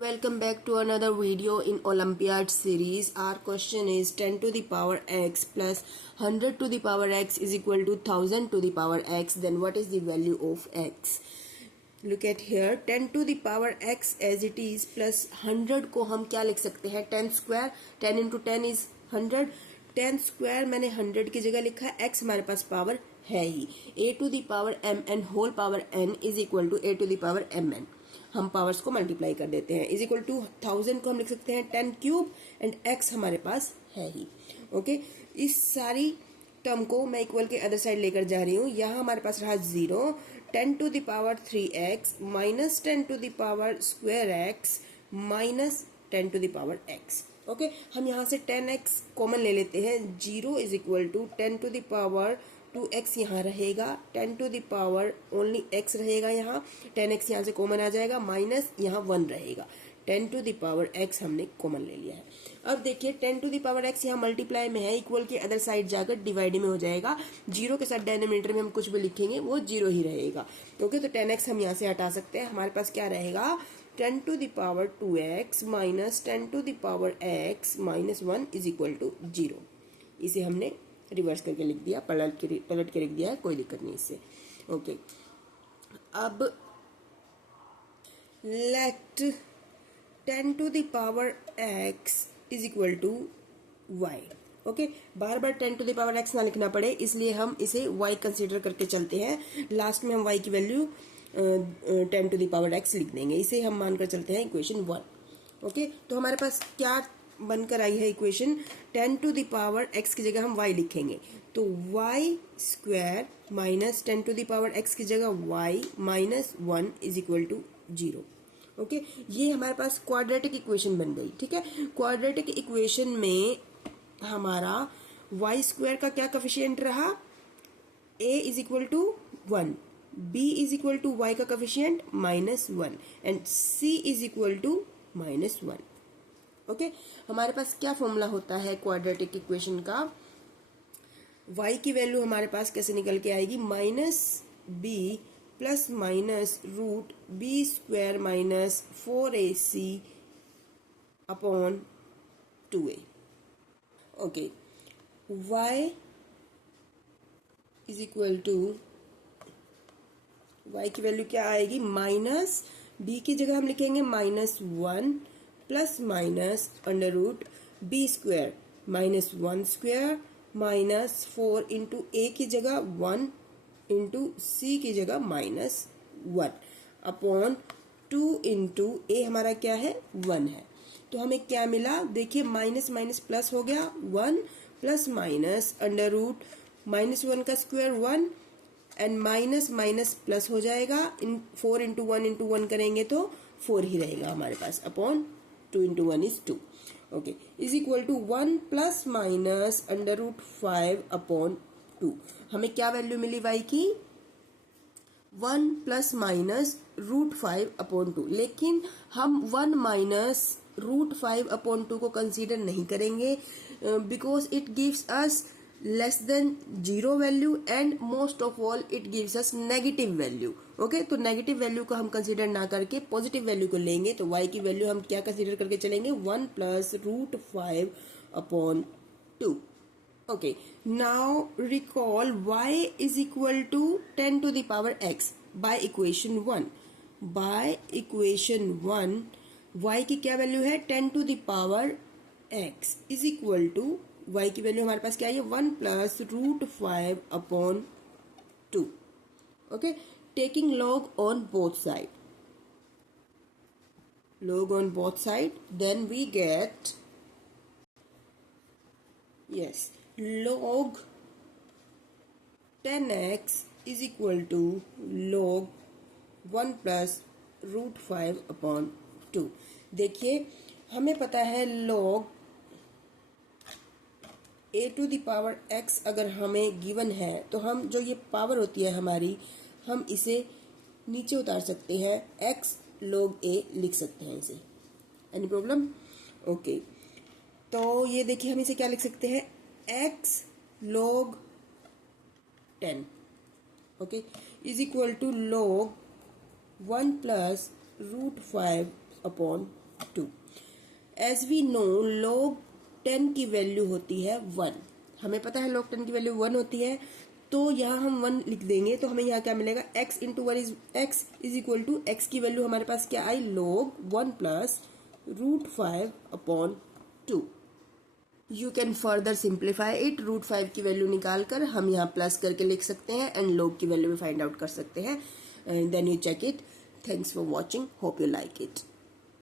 Welcome back to another video in Olympiad series. Our question is 10 to the power x plus 100 to the power x is equal to 1000 to the power x. Then what is the value of x? Look at here, 10 to the power x as it is plus 100 को हम क्या लिख सकते हैं 10 square. 10 into 10 is 100. 10 square मैंने 100 की जगह लिखा है. x हमारे पास पावर है ही. a to the power mn whole power n is equal to a to the power mn. हम पावर्स को मल्टीप्लाई कर देते हैं. इज इक्वल टू 1000 को हम लिख सकते हैं 10 क्यूब एंड x हमारे पास है ही. ओके, इस सारी टर्म को मैं इक्वल के अदर साइड लेकर जा रही हूँ. यहाँ हमारे पास रहा 0. 10 to the power 3x minus 10 to the power square x minus 10 to the power x. Okay, हम यहाँ से 10x कॉमन ले लेते हैं. 0 is equal to 10 to the power 2x यहाँ रहेगा. 10 to the power only x रहेगा. यहाँ 10x यहाँ से कॉमन आ जाएगा माइनस यहाँ 1 रहेगा. 10 टू द पावर x हमने कॉमन ले लिया है. अब देखिए 10 टू द पावर x यहाँ मल्टीप्लाई में है, इक्वल के अदर साइड जाकर डिवाइड में हो जाएगा. 0 के साथ डिनोमिनेटर में हम कुछ भी लिखेंगे वो 0 ही रहेगा. ओके, तो 10x हम यहाँ से हटा सकते हैं. हमारे पास क्या रहेगा 10 to the power 2x minus 10 to the power x minus 1 is equal to 0. इसे हमने रिवर्स करके लिख दिया, पलट के लिख दिया है, कोई दिक्कत नहीं इससे. ओके, अब let 10 to the power x is equal to y. Okay, बार बार 10 टू द पावर x ना लिखना पड़े इसलिए हम इसे y कंसीडर करके चलते हैं. लास्ट में हम y की value 10 to the power x लिख देंगे. इसे हम मानकर चलते हैं इक्वेशन 1. ओके, तो हमारे पास क्या बनकर आई है equation 10 to the power x की जगह हम y लिखेंगे तो y square minus 10 to the power x की जगह y minus 1 is equal to 0. Okay, ये हमारे पास क्वाड्रेटिक इक्वेशन बन गई. ठीक है, क्वाड्रेटिक इक्वेशन में हमारा y स्क्वायर का क्या कोफिशिएंट रहा a is equal to 1, b is equal to y का coefficient minus 1 and c is equal to minus 1. Okay, हमारे पास क्या फॉर्मूला होता है क्वाड्रेटिक इक्वेशन का. y की वैल्यू हमारे पास कैसे निकल के आएगी minus b plus minus root B square minus 4ac upon 2a. Okay, y is equal to y की वैल्यू क्या आएगी माइनस b की जगह हम लिखेंगे minus 1 plus minus under root B square minus 1 square minus 4 into A की जगह 1 into सी की जगह माइनस 1 अपॉन 2 इंटू ए हमारा क्या है 1 है. तो हमें क्या मिला देखिए माइनस माइनस प्लस हो गया 1 plus minus under root minus 1 का square 1 and minus minus plus हो जाएगा. 4 इंटू 1 इंटू 1 करेंगे तो 4 ही रहेगा हमारे पास upon 2 into 1 is 2. Okay, is equal to 1 plus minus under root 5 upon 2. हमें क्या वैल्यू मिली y की 1 plus minus root 5 upon 2. लेकिन हम 1 minus root 5 upon 2 को कंसीडर नहीं करेंगे because it gives us less than 0 value and most of all it gives us negative value. Okay, तो negative value को हम कंसीडर ना करके पॉजिटिव वैल्यू को लेंगे. तो y की वैल्यू हम क्या कंसीडर करके चलेंगे 1 plus root 5 upon 2. Okay, now recall y is equal to 10 to the power x by equation 1. By equation 1 y की क्या वैल्यू है 10 to the power x is equal to y की value हमारे पास क्या है 1 plus root 5 upon 2. Okay, taking log on both side, log on both side, then we get yes log 10x is equal to log 1 plus root 5 upon 2. देखिए हमें पता है log a to the power x अगर हमें given है तो हम जो ये पावर होती है हमारी हम इसे नीचे उतार सकते हैं. x log a लिख सकते हैं इसे. Any problem? ओके, तो ये देखिए हम इसे क्या लिख सकते हैं x log 10 okay is equal to log 1 plus root 5 upon as we know log 10 की वैल्यू होती है 1, हमें पता है log 10 की वैल्यू 1 होती है, तो यहाँ हम 1 लिख देंगे तो हमें यहाँ क्या मिलेगा, x into 1 is x is equal to x की वैल्यू हमारे पास क्या आई, log 1 प्लस √5/2। You can further simplify it, √5 की वैल्यू निकाल कर हम यहाँ प्लस करके लिख सकते हैं एंड log की वैल्यू भी फाइंड आउट कर सकते हैं, then you check it. Thanks for watching, hope you like it.